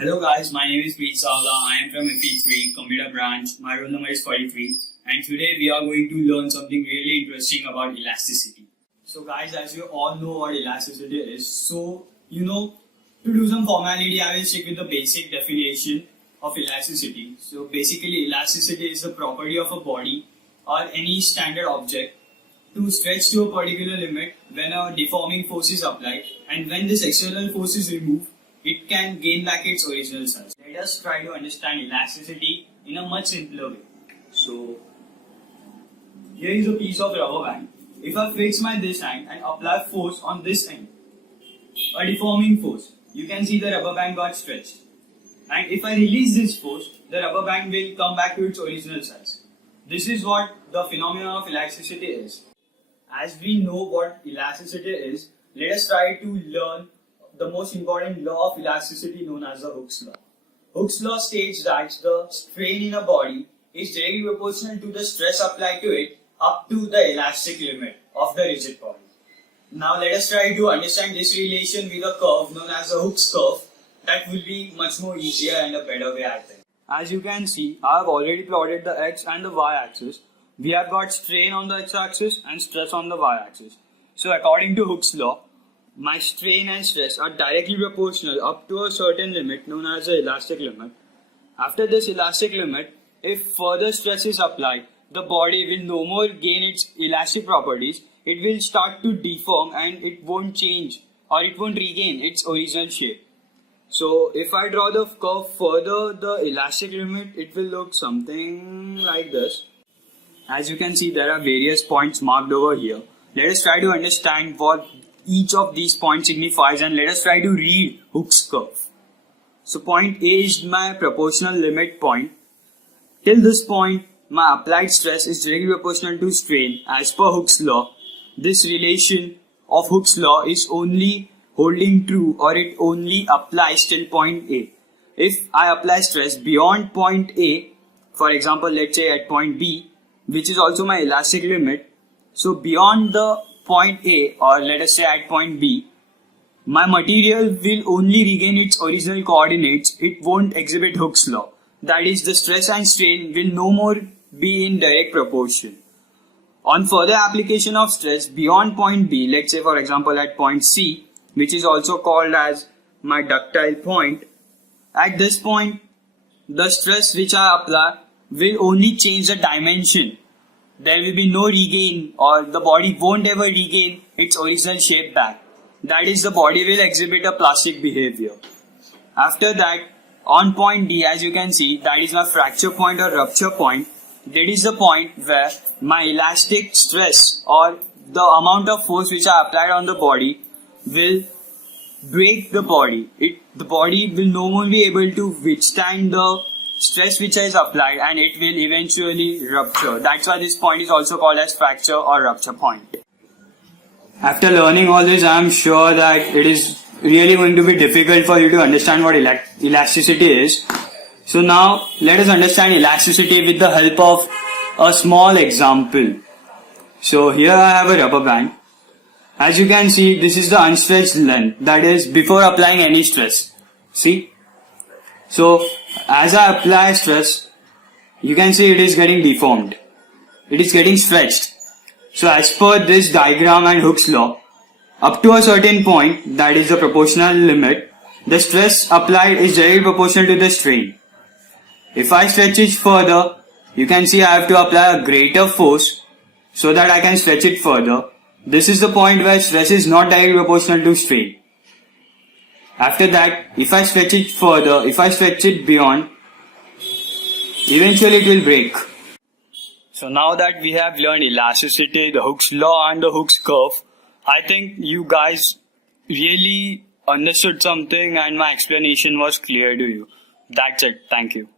Hello guys, my name is Preet Savla. I am from FE3 Computer Branch. My roll number is 43 and today we are going to learn something really interesting about elasticity. So guys, as you all know what elasticity is, to do some formality I will stick with the basic definition of elasticity. So basically elasticity is the property of a body or any standard object to stretch to a particular limit when a deforming force is applied, and when this external force is removed it can gain back its original size. Let us try to understand elasticity in a much simpler way. So, here is a piece of rubber band. If I fix this end and apply force on this end, a deforming force, you can see the rubber band got stretched. And if I release this force, the rubber band will come back to its original size. This is what the phenomenon of elasticity is. As we know what elasticity is, let us try to learn the most important law of elasticity known as the Hooke's law. Hooke's law states that the strain in a body is directly proportional to the stress applied to it up to the elastic limit of the rigid body. Now let us try to understand this relation with a curve known as the Hooke's curve. That will be much more easier and a better way, I think. As you can see, I have already plotted the x and the y axis. We have got strain on the x-axis and stress on the y-axis. So according to Hooke's law, my strain and stress are directly proportional up to a certain limit known as the elastic limit. After this elastic limit, if further stress is applied, the body will no more gain its elastic properties. It will start to deform and it won't change or it won't regain its original shape. So if I draw the curve further the elastic limit, it will look something like this. As you can see, there are various points marked over here. Let us try to understand what each of these points signifies and let us try to read Hooke's curve. So point A is my proportional limit point. Till this point, my applied stress is directly proportional to strain as per Hooke's law. This relation of Hooke's law is only holding true, or it only applies till point A. If I apply stress beyond point A, for example, let's say at point B, which is also my elastic limit, so beyond the point A, or let us say at point B, my material will only regain its original coordinates. It won't exhibit Hooke's law. That is, the stress and strain will no more be in direct proportion. On further application of stress beyond point B, let's say for example at point C, which is also called as my ductile point, at this point, the stress which I apply will only change the dimension. There will be no regain, or the body won't ever regain its original shape back. That is, the body will exhibit a plastic behavior. After that, on point D, as you can see, that is my fracture point or rupture point. That is the point where my elastic stress or the amount of force which I applied on the body will break the body. The body will no more be able to withstand the stress which is applied and it will eventually rupture. That's why this point is also called as fracture or rupture point. After learning all this, I am sure that it is really going to be difficult for you to understand what elasticity is. So now let us understand elasticity with the help of a small example. So here I have a rubber band. As you can see, this is the unstretched length, that is before applying any stress. See? So as I apply stress, you can see it is getting deformed. It is getting stretched. So as per this diagram and Hooke's law, up to a certain point, that is the proportional limit, the stress applied is directly proportional to the strain. If I stretch it further, you can see I have to apply a greater force so that I can stretch it further. This is the point where stress is not directly proportional to strain. After that, if I stretch it further, if I stretch it beyond, eventually it will break. So now that we have learned elasticity, the Hooke's law and the Hooke's curve, I think you guys really understood something and my explanation was clear to you. That's it. Thank you.